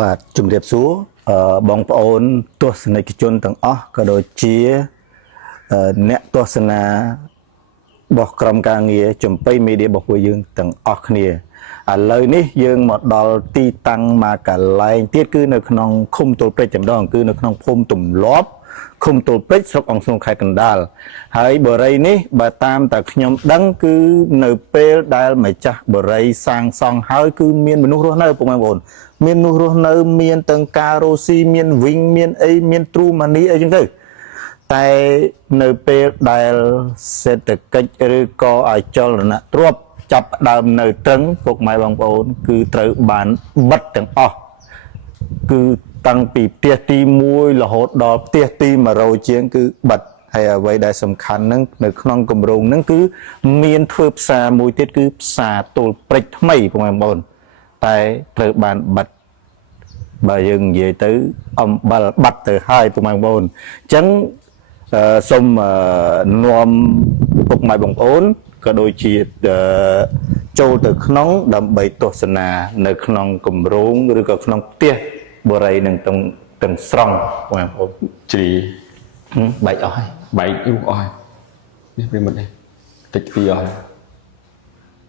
បាទជំរាបសួរបងប្អូនទស្សនិកជនទាំងអស់ក៏ដូចជាអ្នកទស្សនារបស់ក្រុមការងារចំបៃមីឌារបស់ពួកយើងទាំងអស់គ្នាឥឡូវនេះយើងមកដល់ទីតាំងមកកន្លែងទៀតគឺនៅក្នុងឃុំទល់ព្រែកចម្ដងគឺនៅក្នុងភូមិទំលាប់ឃុំទល់ព្រែកស្រុកអង្គស្នុងខេត្តកណ្ដាលហើយបរិយនេះបើតាមតែខ្ញុំដឹងគឺនៅពេលដែលម្ចាស់បរិយសាងសង់ហើយគឺមានមនុស្សរស់នៅបងប្អូនមានមនុស្សរស់នៅមានទាំងការរស់ស៊ីមានវិញមានអីមានទ្រូម៉ានីអីចឹងទៅតែនៅពេលដែលសេដ្ឋកិច្ចឬក៏អចលនទ្រព្យចាប់ដើមនៅត្រឹងពុកម៉ែបងប្អូនគឺត្រូវបានបិទទាំងអស់គឺតាំងពីផ្ទះទី1រហូតដល់ផ្ទះទី100ជាងគឺបិទហើយអ្វីដែលសំខាន់ហ្នឹងនៅក្នុងគម្រោងហ្នឹងគឺមានធ្វើផ្សារមួយទៀតគឺផ្សារទល់ព្រែកថ្មីបងប្អូនតែត្រូវបានបិទបើយើងនិយាយទៅអំបិលបាត់ទៅហើយបងប្អូនអញ្ចឹងសូមនាំពុកម៉ែបងប្អូនក៏ដូចជាចូលទៅក្នុងដើម្បីទស្សនានៅក្នុងគម្រោងឬក៏ក្នុងផ្ទះបរិយនឹងទាំងស្រង់បងប្អូនជ្រីបែកអស់ហើយបែកអស់ហើយនេះវាមិនទេតិចទីអស់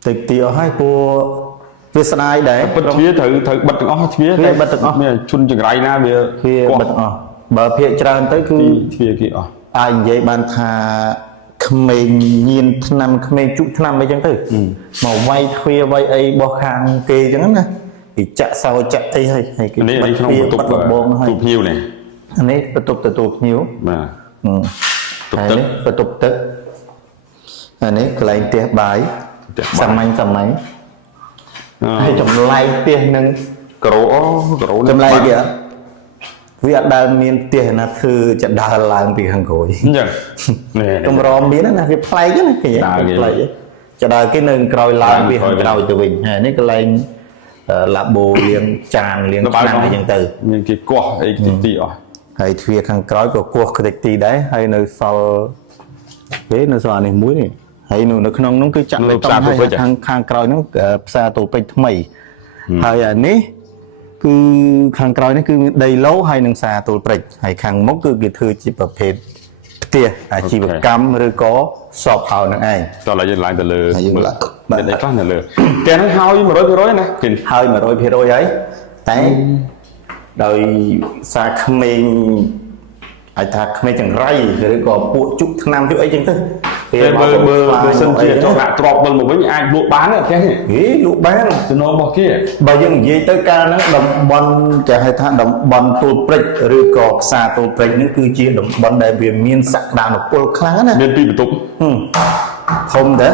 តិចទីអស់ហើយព្រោះវាស្ដាយដែរពិតទ្វាត្រូវបិទទាំងអស់ទ្វាតែបិទទាំងអស់មានជន់ចង្រៃណាវាបិទអស់បើភាកច្រើនទៅគឺទ្វាគេអស់អាចនិយាយបានថាក្មេងញៀនឆ្នាំក្មេងជក់ឆ្នាំអីចឹងទៅមកវាយទ្វារវាយអីរបស់ខាងគេចឹងណាគេចាក់សោចាក់អីហើយគេនេះក្នុងបន្ទប់បងហើយភ្ញៀវនេះនេះបន្ទប់ទទួលភ្ញៀវបាទបន្ទប់ទឹកនេះកន្លែងផ្ទះបាយសាមញ្ញហើយចម្លែកផ្ទះនឹងក្រោចម្លែកគេវាអត់ដែលមានផ្ទះណាធ្វើចដើរឡើងពីខាងក្រោយអញ្ចឹងកម្រមានណាវាប្លែកណាគេប្លែកចដើរគេនៅក្រោយឡើងពីខាងក្រោយទៅវិញហើយនេះកន្លែងឡាបូលាងចានលាងឆ្នាំអីចឹងទៅមានគេកោះអីទីអស់ហើយទ្វារខាងក្រោយក៏គោះខ្ទេចទីដែរហើយនៅសល់នៅសល់នេះមួយនេះហើយនៅក្នុងនោះគឺចាក់បេតុងហើយខាងក្រោយនោះផ្សារទល់ពេជ្រថ្មីហើយអានេះគឺខាងក្រោយនេះគឺមានដីឡូហើយនឹងផ្សារទល់ព្រែកហើយខាងមុខគឺគេធ្វើជាប្រភេទផ្ទះអាជីវកម្មឬក៏សបហៅនឹងឯងតោះឡើយយើងឡើងទៅលើមានអីខ្លះនៅលើផ្ទះហ្នឹងហើយ 100% ណាហើយ 100% ហើយតែដោយសារក្មេងអាចថាក្មេងចង្រៃឬក៏ពួកជក់ឆ្នាំជក់អីចឹងទៅពេលបើសិនជាចង់ដាក់ទ្របវិលមកវិញអាចលក់បានទេផ្ទះនេះលក់បានចំណូលរបស់គេបើយើងនិយាយទៅកាលហ្នឹងតំបន់គេហៅថាតំបន់ទល់ព្រែកឬក៏ផ្សារទល់ព្រែកនេះគឺជាតំបន់ដែលវាមានសក្តានុពលខ្លាំងណាមានពីបន្ទប់ធំដែរ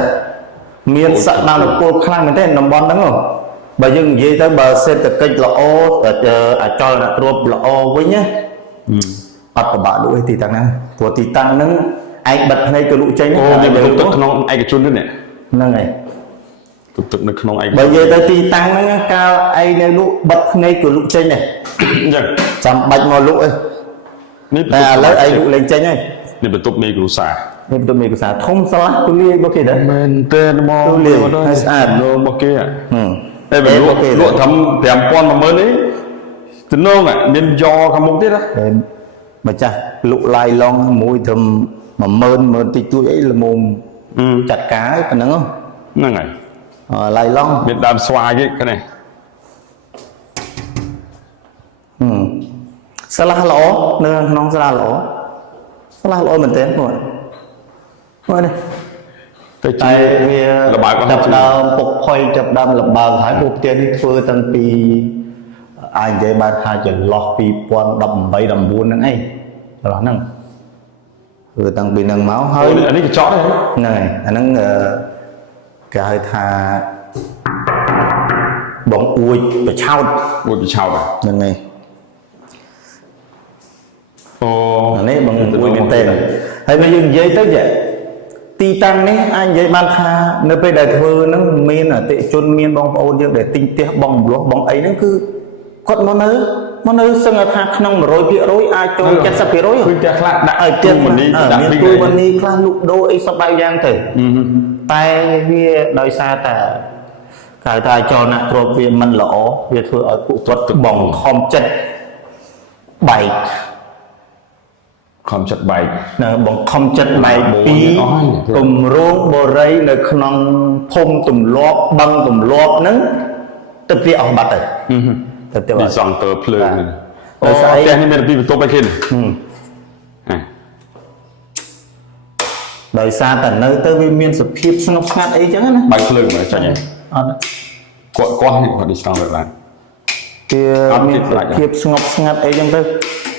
មានសក្តានុពលខ្លាំងមែនទេតំបន់ហ្នឹងបើយើងនិយាយទៅបើសេដ្ឋកិច្ចល្អអចលនទ្រព្យល្អវិញណាអត់ពិបាកលក់ទេទីតាំងហ្នឹងព្រោះទីតាំងហ្នឹងឯងបិទភ្នែកក៏លក់ចេញដែរមានបន្ទប់ទឹកក្នុងឯកជនទេហ្នឹងហើយបន្ទប់ទឹកនៅក្នុងឯកជនបើនិយាយទៅទីតាំងហ្នឹងកាលឯងនៅលក់បិទភ្នែកក៏លក់ចេញដែរអញ្ចឹងចាំបាច់មកលក់អីនេះតែឥឡូវឯងលក់លេងចេញហើយនេះបន្ទប់មេគ្រួសារនេះបន្ទប់មេគ្រួសារធំស្លាស់ទូលាយរបស់គេដែរមែនទេមកទូលាយហើយស្អាតរបស់គេតែបើលក់ត្រឹម 5,000 10000នេះទំនងមានយ៉ខាងមុខទៀតណាម្ចាស់លក់ឡាយឡងមួយត្រឹម 10000តិចតួចអីល្មមចាត់ការប៉ុណ្ណឹងហ្នឹងហើយឡាយឡងមានដើមស្វាយគេនេះស្លាស់ល្អនៅក្នុងស្លាស់ល្អមែនទែនបងនេះតែវាចាប់ដើមពុកផុយចាប់ដើមលបើកហើយពួកផ្ទះនេះធ្វើតាំងពីអាចនិយាយបានថាចន្លោះ2018 19ហ្នឹងឯងចន្លោះហ្នឹងគឺតាំងពីហ្នឹងមកហើយអានេះកញ្ចក់ទេហ្នឹងហើយអាហ្នឹងគេហៅថាបងអួចបឆោតហ្នឹងហើយអានេះបងអួចមែនទេហើយបើយើងនិយាយទៅចាទីតាំងនេះអាចនិយាយបានថានៅពេលដែលធ្វើហ្នឹងមានអតិជនមានបងប្អូនយើងដែលទិញផ្ទះបងម្លោះបងអីហ្នឹងគឺគាត់មកនៅសឹងថាក្នុង 100% អាចចូល 70% គឺផ្ទះខ្លះដាក់ឲ្យទូមនីដាក់ពីទូមនីខ្លះលក់ដូរអីសពបែបយ៉ាងទៅតែវាដោយសារតែក tại tại cho nè rồi vì mình lỗ vì thôi ở cụ vật bỏng không chất bảy ខំចិត្តបែក nè bỏng không chất bảy pi cùng rong bồ rây nơi khăn phum tùm lóp băng tùm lóp nứng tập đi ở bát rồi tập đi ពីសង់តើភ្លើង អូ អូស្អីផ្ទះនេះមានពីបន្ទប់អីគេនេះ ដោយសារតែនៅទៅវាមានសភាពស្ងប់ស្ងាត់អីចឹងណា បើកភ្លើងមើលចាញ់ អត់ គាត់នេះគាត់នេះស្ទង់ទៅបាន វាមានសភាពស្ងប់ស្ងាត់អីចឹងទៅ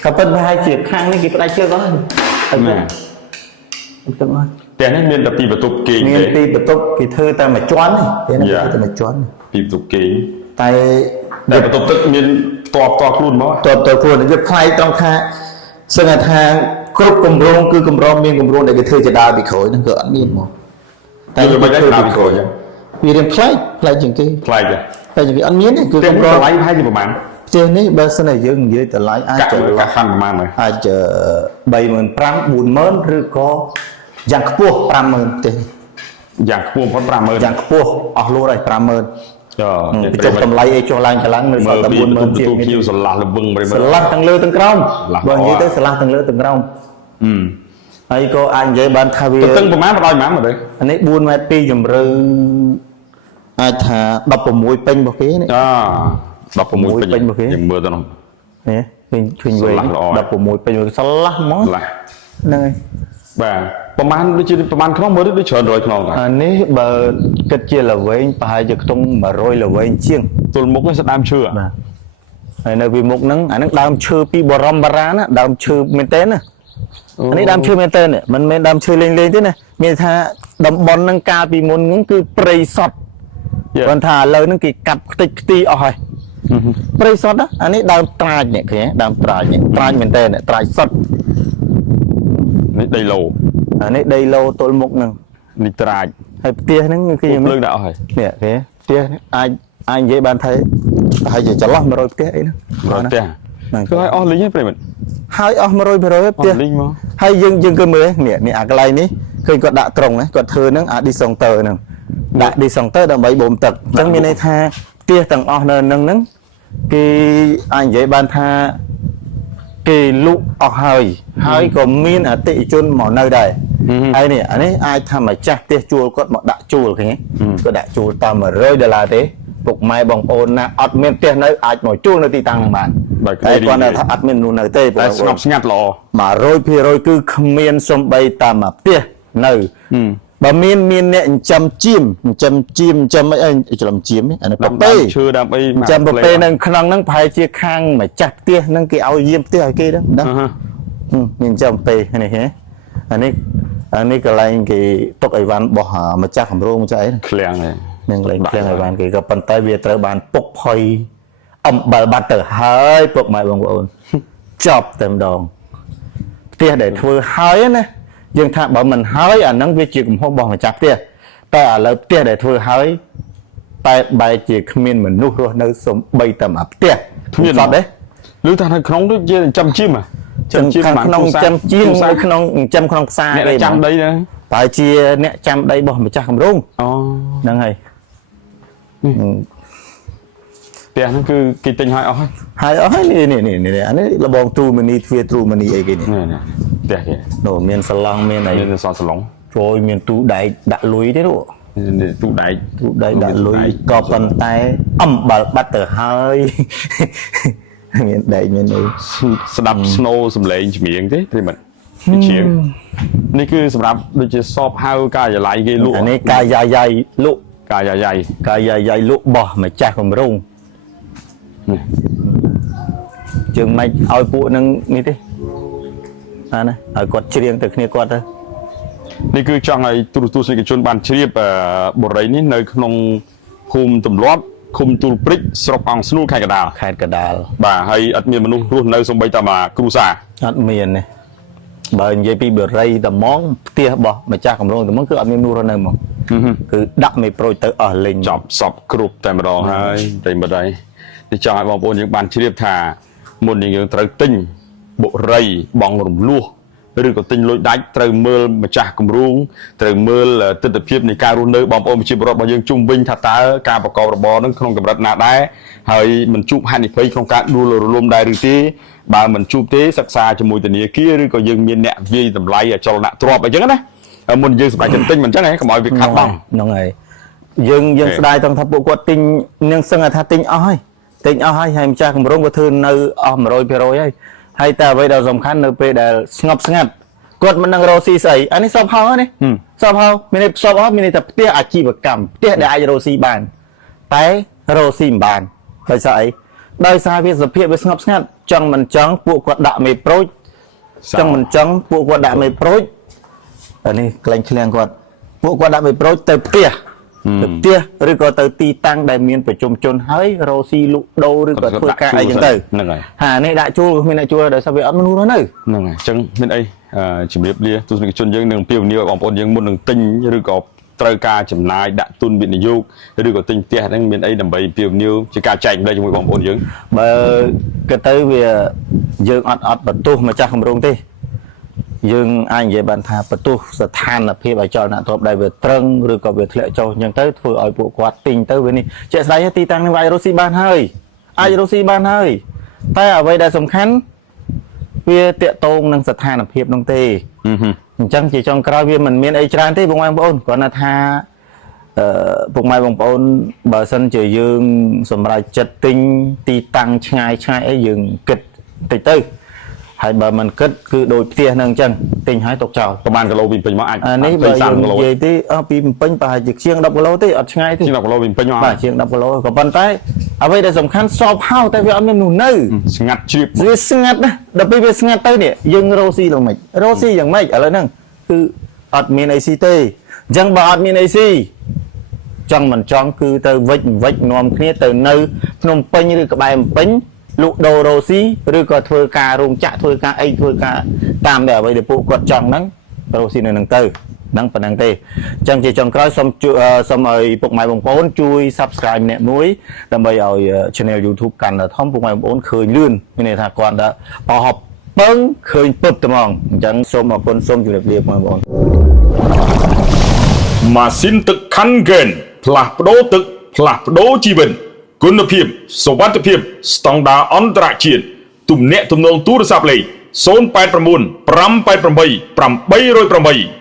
ក៏ប៉ុន្តែប្រហែលជាខាងនេះគេផ្ដាច់ជើងអស់ហើយអត់ទេទៅអត់ ផ្ទះនេះមានតែពីបន្ទប់គេង មាន ទេ ពីបន្ទប់គេធ្វើតែមួយជាន់ទេគេតែមួយជាន់ ពីបន្ទប់គេង តែ តែបន្ទប់ទឹកមានតបខ្លួនមក តទៅខ្លួនវាផ្លៃត្រង់ថាសឹងថាគ្រប់គម្រោងគឺគម្រោងមានគម្រោងដែលគេធ្វើជាដើរពីក្រោយហ្នឹងគឺអត់មានមកតែ វាមិនដែរដើរពីក្រោយចឹង វារៀងផ្លែកជាងគេ ខ្លាយទេ តែជាងគេអត់មានទេគឺ ផ្ទះ គម្ នេះ រោង តម្លៃប្រហែលជាប្រហែល ផ្ទះនេះបើសិនតែយើងនិយាយតម្លៃអាច កាក់ จะ មើលកាក់ខាងប្រហែលមើល អាចจะ35,000 40,000ឬក៏យ៉ាងខ្ពស់50,000ផ្ទះ យ៉ាងខ្ពស់បំផុត 50000 យ៉ាងខ្ពស់អស់លូតហើយ50,000 ចុះ ពីចុះតម្លៃអីចុះឡើងចឡើងនៅស មើល ល់តែ ពីបន្ទប់ 40,000 ជា ទូ ង ភីវស្រឡះលវឹងប្រិម ស្រឡះទាំងលើទាំងក្រោម ស្រឡះ បើនិយាយទៅស្រឡះទាំងលើទាំងក្រោមហើយក៏អាចនិយាយបានថាវា ទៅតឹងប្រហែលដល់ប្រហែលមកទេ អានេះ4ម៉ែត្រពីជម្រៅអាចថា16ពេញរបស់គេនេះ 16ពេញ ពេញមកគេ យើងមើលទៅនោះ នេះឃើញវែង ស្រឡះល្អ 16ពេញមកស្រឡះហ្មង ស្រឡះ ហ្នឹងហើយ បាទប្រហែលដូចជាប្រហែលក្នុងមើលដូចច្រើន100ក្នុងដែរ អានេះបើគិតជាល្វែងប្រហែលជាខ្ទង់100ល្វែងជាង ទល់មុខនេះស្ដាមឈើ បាទហើយនៅពីមុខហ្នឹងអាហ្នឹងដើមឈើពីបរមបារាណណាដើមឈើមែនតើណាអានេះដើមឈើមែនតើមិនមែនដើមឈើលេងទេណាមានថាតំបន់ហ្នឹងកាលពីមុនហ្នឹងគឺព្រៃសតគាត់ថាឥឡូវហ្នឹងគេកាប់ខ្ទេចខ្ទីអស់ហើយព្រៃសតណាអានេះដើមត្រាចនេះឃើញដើមត្រាចនេះត្រាចមែនតើត្រាចសត នេះដីឡូ អានេះដីឡូទល់មុខហ្នឹង នេះត្រាច ហើយផ្ទះហ្នឹងគឺ ភ្លើងដាក់អស់ហើយ នេះគេផ្ទះអាចនិយាយបានថាប្រហែលជាចន្លោះ100ផ្ទះអីហ្នឹង ដល់ផ្ទះគឺឲ្យអស់លីងហើយប្រិមិត្ត ហើយអស់100%ផ្ទះ លីងមក ហើយយើងគឺមើលនេះអាកន្លែងនេះឃើញគាត់ដាក់ត្រង់ណាគាត់ធ្វើហ្នឹងអាឌីសងទ័រហ្នឹងដាក់ឌីសងទ័រដើម្បីបូមទឹកអញ្ចឹងមានន័យថាផ្ទះទាំងអស់នៅហ្នឹងគេអាចនិយាយបានថាគេលក់អស់ហើយក៏មានអតិថិជនមកនៅដែរហើយនេះអានេះអាចថាម្ចាស់ផ្ទះជួលគាត់មកដាក់ជួលឃើញគាត់ដាក់ជួលតាម$100ទេពុកម៉ែបងប្អូនណាអត់មានផ្ទះនៅអាចមកជួលនៅទីតាំងហ្នឹងបានតែគាត់ថាអត់មាននោះនៅទេ តែស្ងប់ស្ងាត់ល្អ 100%គឺគ្មានសំបីតាមមួយផ្ទះនៅបើមានអ្នកចិញ្ចឹមជៀមចិញ្ចឹមអីច្រឡំជៀមអានេះប៉ប៉េ ឈើដើម្បី ចិញ្ចឹមប៉ប៉េនៅក្នុងហ្នឹងប្រហែលជាខាងម្ចាស់ផ្ទះហ្នឹងគេឲ្យយាមផ្ទះឲ្យគេហ្នឹងដឹងមានចិញ្ចឹមប៉ប៉េនេះហ៎អានេះកន្លែងគេទុកអីវ៉ាន់របស់ម្ចាស់គម្រោងម្ចាស់អី ឃ្លាំងហើយ នឹងលេងឃ្លាំងអីវ៉ាន់គេក៏ប៉ុន្តែវាត្រូវបានពុកផុយអំបិលបាត់ទៅហើយពុកម៉ែបងប្អូនចប់តែម្ដងផ្ទះដែលធ្វើហើយណាយើងថាបើមិនហើយអាហ្នឹងវាជាកំហុសរបស់ម្ចាស់ផ្ទះតែឥឡូវផ្ទះដែលធ្វើហើយតែបែរជាគ្មានមនុស្សរស់នៅសំបីតែមួយផ្ទះគ្មានសតទេ ឬថានៅក្នុងដូចជាចាំជិម ចំក្នុងចាំជាងនៅក្នុងចាំក្នុងផ្សារ អ្នកចាំដីហ្នឹង បើជាអ្នកចាំដីរបស់ម្ចាស់គម្រោង អូ ហ្នឹងហើយ ផ្ទះហ្នឹងគឺគេទិញឲ្យអស់ហើយ ហើយអស់ហើយនេះអានេះលបងទ្រូមនីទ្វាទ្រូមនីអីគេនេះ នេះផ្ទះគេ នោះមានសាឡង់មានអី មានសតសឡុង ចូលមានទូដែកដាក់លុយទេនោះ ទូដែក ទូដែកដាក់លុយក៏ប៉ុន្តែអំបិលបាត់ទៅហើយមានដែកមានអី ស្ដាប់ស្នូសំឡេងចម្រៀងទេប្រិមិត្តជាងនេះគឺសម្រាប់ដូចជាសពហៅកាយឡៃគេលក់ អានេះកាយាយៃលក់ កាយយ៉ៃ កាយាយៃលក់បោះម្ចាស់គម្រោងជើងមិនឲ្យពួកនឹងនេះទេអាណាឲ្យគាត់ច្រៀងទៅគ្នាគាត់ទៅ នេះគឺចង់ឲ្យទូរទស្សនិកជនបានជ្រាបបុរីនេះនៅក្នុងភូមិទម្លាប់ឃុំទូលព្រិចស្រុកអង្គស្នួលខេត្តកណ្ដាល ខេត្តកដាល បាទហើយអត់មានមនុស្សរស់នៅសំបីតែមួយគ្រួសារ អត់មានទេបើនិយាយពីបរិយតែហ្មងផ្ទះរបស់ម្ចាស់គម្រោងតែហ្មងគឺអត់មានមនុស្សរស់នៅហ្មងគឺដាក់មេប្រូចទៅអស់លេង ចប់សពគ្រប់តែម្ដងហើយតែមិនដែរនេះចង់ឲ្យបងប្អូនយើងបានជ្រាបថាមុនយើងត្រូវទិញបុរីបងរំលោះ ឬក៏ទិញលុយដាច់ត្រូវមើលម្ចាស់គម្រោងត្រូវមើលទស្សនវិជ្ជានៃការរស់នៅបងប្អូនប្រជាពលរដ្ឋរបស់យើងជុំវិញថាតើការប្រកបរបរនឹងក្នុងកម្រិតណាដែរហើយមិនជួបហានិភ័យក្នុងការដួលរលំដែរឬទេបើមិនជួបទេសិក្សាជាមួយធនាគារឬក៏យើងមានអ្នកវាយតម្លៃអចលនទ្រព្យអីចឹងណាមុនយើងសម្រាប់ចិនទិញមិនចឹងហ៎កុំឲ្យវាខាត់បងហ្នឹងហើយយើងស្ដាយទាំងថាពួកគាត់ទិញនឹងសឹងថាទិញអស់ហើយហើយម្ចាស់គម្រោងក៏ធ្វើនៅអស់ 100% ហើយតែអ្វីដែលសំខាន់នៅពេលដែលស្ងប់ស្ងាត់គាត់មិនដឹងរកស៊ីស្អីអានេះសពហៅនេះសពហៅមានសពហៅមានតែផ្ទះអាជីវកម្មផ្ទះដែលអាចរកស៊ីបានតែរកស៊ីមិនបានដោយសារអីដោយសារវាសភាពវាស្ងប់ស្ងាត់ចង់មិនចង់ពួកគាត់ដាក់មេប្រូចចង់មិនចង់ពួកគាត់ដាក់មេប្រូចអានេះក្លែងឃ្លាំងគាត់ពួកគាត់ដាក់មេប្រូចទៅផ្ទះឬក៏ទៅទីតាំងដែលមានប្រជុំជនហើយរកស៊ីលក់ដូរឬក៏ធ្វើការអីចឹងទៅហ្នឹងហើយហានេះដាក់ជួលគ្មានអ្នកជួលដោយសារវាអត់មនុស្សនៅហ្នឹងហើយអញ្ចឹងមានអីជំរាបលាទស្សនិកជនយើងនឹងពីវនីឲ្យបងប្អូនយើងមុននឹងទិញឬក៏ត្រូវការចំណាយដាក់ទុនវិនិយោគឬក៏ទិញផ្ទះហ្នឹងមានអីដើម្បីពីវនីជាការចែកម្លែកជាមួយបងប្អូនយើងបើគិតទៅវាយើងអត់បន្ទោសម្ចាស់គម្រោងទេយើងអាចនិយាយបានថាបន្ទោសស្ថានភាពអចលនទ្រព្យដែលវាត្រឹងឬក៏វាធ្លាក់ចុះអញ្ចឹងទៅធ្វើឲ្យពួកគាត់ទិញទៅវានេះជាក់ស្ដែងទីតាំងនេះអាចរកស៊ីបានហើយតែអ្វីដែលសំខាន់វាតាក់ទងនឹងស្ថានភាពនោះទេអញ្ចឹងជាចុងក្រោយវាមិនមានអីច្រើនទេបងប្អូនគ្រាន់តែថាពុកម៉ែបងប្អូនបើសិនជាយើងសម្រេចចិត្តទិញទីតាំងឆ្ងាយអីយើងគិតតិចទៅហើយបើមិនគិតគឺដូចផ្ទះនឹងអញ្ចឹងទិញហើយទុកចោលប្រហែលគីឡូពីពេញមកអាចនេះបើយើងនិយាយទេពីពេញប្រហែលជាជាង10គីឡូទេអត់ឆ្ងាយទេជាង10គីឡូពីពេញមកបាទជាង10គីឡូក៏ប៉ុន្តែអ្វីដែលសំខាន់សពហៅតែវាអត់មានមនុស្សនៅស្ងាត់ជ្រាបវាស្ងាត់ណាដល់ពេលវាស្ងាត់ទៅនេះយើងរកស៊ីឡើងម៉េចរកស៊ីយ៉ាងម៉េចឥឡូវហ្នឹងគឺអត់មានអីស៊ីទេអញ្ចឹងបើអត់មានអីស៊ីចង់មិនចង់គឺទៅវិចនាំគ្នាទៅនៅភ្នំពេញឬក្បែរភ្នំពេញលក់ដូររោស៊ីឬក៏ធ្វើការរោងចក្រធ្វើការអីធ្វើការតាមតែអ្វីដែលពួកគាត់ចង់ហ្នឹងរោស៊ីនៅនឹងទៅហ្នឹងប៉ុណ្ណឹងទេអញ្ចឹងជាចុងក្រោយសូមឲ្យពុកម៉ែបងប្អូនជួយ Subscribe ម្នាក់មួយដើម្បីឲ្យ Channel YouTube កាន់តែធំពុកម៉ែបងប្អូនឃើញលឿនមានន័យថាគាត់đãបោះពឹងឃើញពឹបត្មងអញ្ចឹងសូមអរគុណសូមជម្រាបលាបងប្អូនម៉ាស៊ីនទឹកខាន់ហ្គេនផ្លាស់ប្ដូរទឹកផ្លាស់ប្ដូរជីវិតគុណភាពសុវត្ថិភាពស្តង់ដារអន្តរជាតិទំនាក់ទំនងទូរស័ព្ទលេខ089 588 808